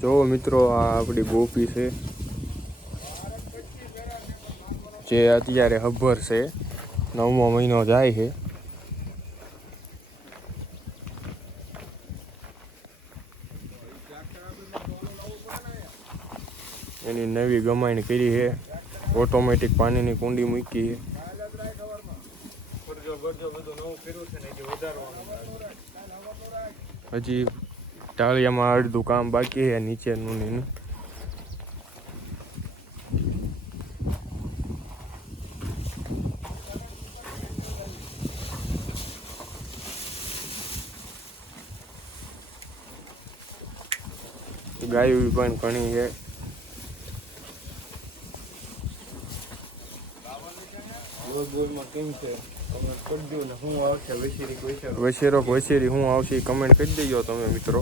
જો મિત્રો આ આપણી ગોપી છે જે અત્યારે હબ્બર છે, 9મો મહિનો જાય છે. એની નવી ગમાણ કરી છે, ઓટોમેટિક પાણીની કુંડી મૂકી છે. હજી ટાળિયામાં અડધું કામ બાકી છે નીચેનું ને એનું. ગાયું પણ ઘણી છે. વછેરો વછેરી શું આવશે કમેન્ટ કરી દેજો તમે મિત્રો.